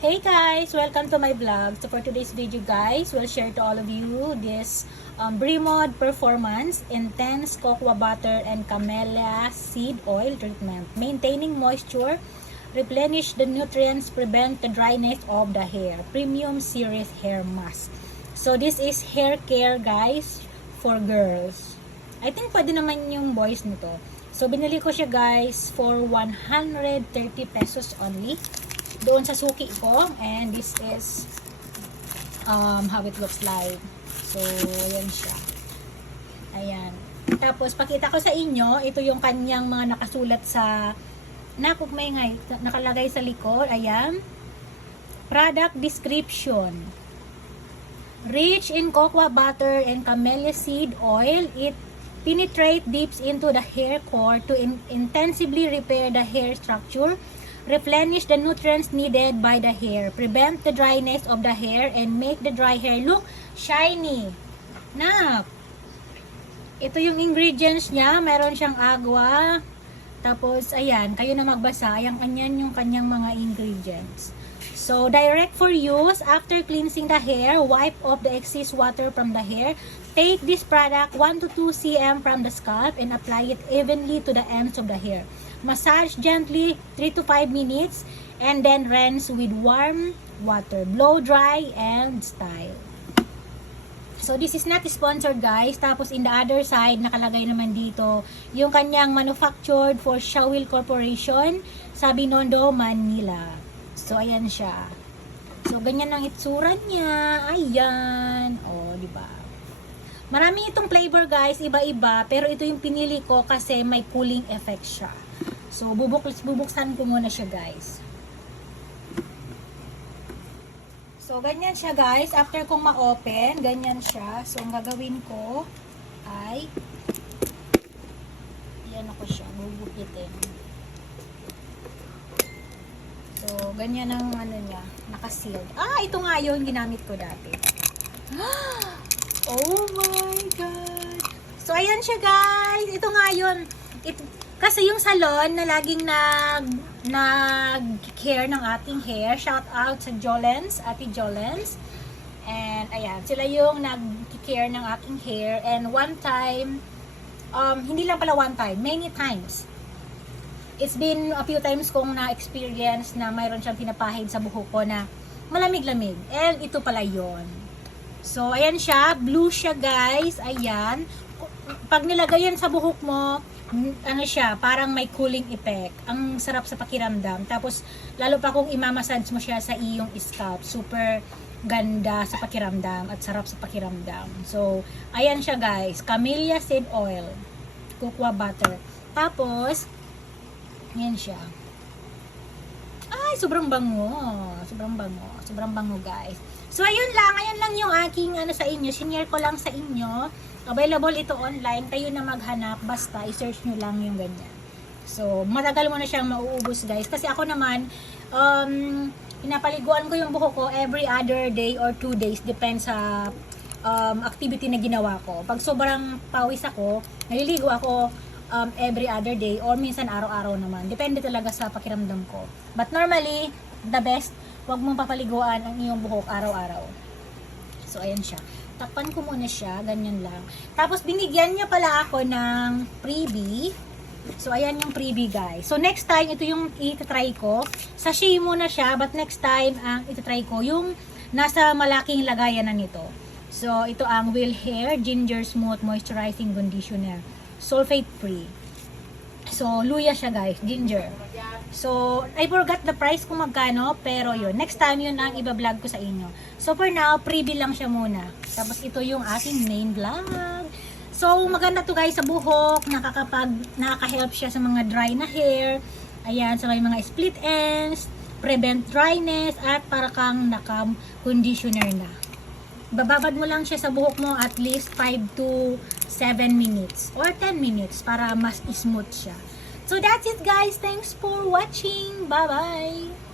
Hey guys! Welcome to my vlog. So for today's video guys, we'll share to all of you this Bremod Performance Intense Cocoa Butter and Camellia Seed Oil Treatment. Maintaining moisture, replenish the nutrients, prevent the dryness of the hair. Premium Series Hair Mask. So this is hair care guys for girls. I think pwede naman yung boys nito. So binili ko siya guys for 130 pesos only. Doon sa suki ko, and this is how it looks like. So ayan siya, ayan. Tapos pakita ko sa inyo, ito yung kanyang mga nakasulat sa nakalagay sa likod. Ayan, product description: rich in cocoa butter and camellia seed oil, it penetrate deep into the hair core to intensively repair the hair structure, replenish the nutrients needed by the hair, prevent the dryness of the hair, and make the dry hair look shiny. Ito yung ingredients niya. Meron siyang agua. Tapos, ayan, kayo na magbasa. Ayan, yung kanyang mga ingredients. So, direct for use. After cleansing the hair, wipe off the excess water from the hair. Take this product 1 to 2 cm from the scalp and apply it evenly to the ends of the hair. Massage gently 3 to 5 minutes and then rinse with warm water. Blow dry and style. So this is not sponsored guys. Tapos in the other side, nakalagay naman dito yung kanyang manufactured for Shawil Corporation sa Binondo, Manila. So ayan siya. So ganyan ang itsura niya. Ayan. O, di ba? Marami itong flavor guys, iba-iba, pero ito yung pinili ko kasi may cooling effect siya. So, bubuksan ko muna siya guys. So, ganyan siya guys. After kong ma-open, ganyan siya. So, ang gagawin ko ay yan ako siya, bubukitin. So, ganyan ang ano niya, naka-sealed. Ito nga yung ginamit ko dati. Oh my God! So, ayan siya guys. Ito nga yun. Kasi yung salon na laging nag-care ng ating hair, shout out sa Jolens, Ate Jolens. And ayan, sila yung nag-care ng aking hair. And one time, hindi lang pala one time, many times. It's been a few times kong na-experience na mayroon siyang pinapahid sa buhok ko na malamig-lamig. And ito pala yon. So, ayan siya. Blue siya guys. Ayan. Pag nilagay yan sa buhok mo, ano siya, parang may cooling effect. Ang sarap sa pakiramdam. Tapos, lalo pa kung imamassage mo siya sa iyong scalp. Super ganda sa pakiramdam at sarap sa pakiramdam. So, ayan siya guys. Camellia seed oil. Cocoa butter. Tapos, ayan siya. Ay, sobrang bango. Sobrang bango. Sobrang bango guys. So, ayun lang yung aking ano sa inyo. Senior ko lang sa inyo. Available ito online, kayo na maghanap, basta i-search nyo lang yung ganyan. So, matagal mo na siyang mauubos guys. Kasi ako naman, pinapaliguan ko yung buhok ko every other day or 2 days, depends sa activity na ginawa ko. Pag sobrang pawis ako, naliligo ako every other day or minsan araw-araw naman. Depende talaga sa pakiramdam ko. But normally, the best, huwag mong papaliguan ang iyong buhok araw-araw. So, ayan siya. Takpan ko muna siya, ganyan lang. Tapos, binigyan niya pala ako ng freebie. So, ayan yung freebie, guys. So, next time, ito yung itatry ko. Sachet muna siya, but next time, ang itatry ko, yung nasa malaking lagayan na nito. So, ito ang Will Hair Ginger Smooth Moisturizing Conditioner. Sulfate free. So, luya siya, guys. Ginger. So, I forgot the price kung magkano, pero yun. Next time yun ang iba-vlog ko sa inyo. So, for now, freebie lang siya muna. Tapos, ito yung aking main vlog. So, maganda to guys sa buhok. Nakaka-help siya sa mga dry na hair. Ayan, sa may mga split ends, prevent dryness, at para kang naka-conditioner na. Bababad mo lang siya sa buhok mo at least 5 to 7 minutes or 10 minutes para mas smooth siya. So that's it guys. Thanks for watching. Bye-bye.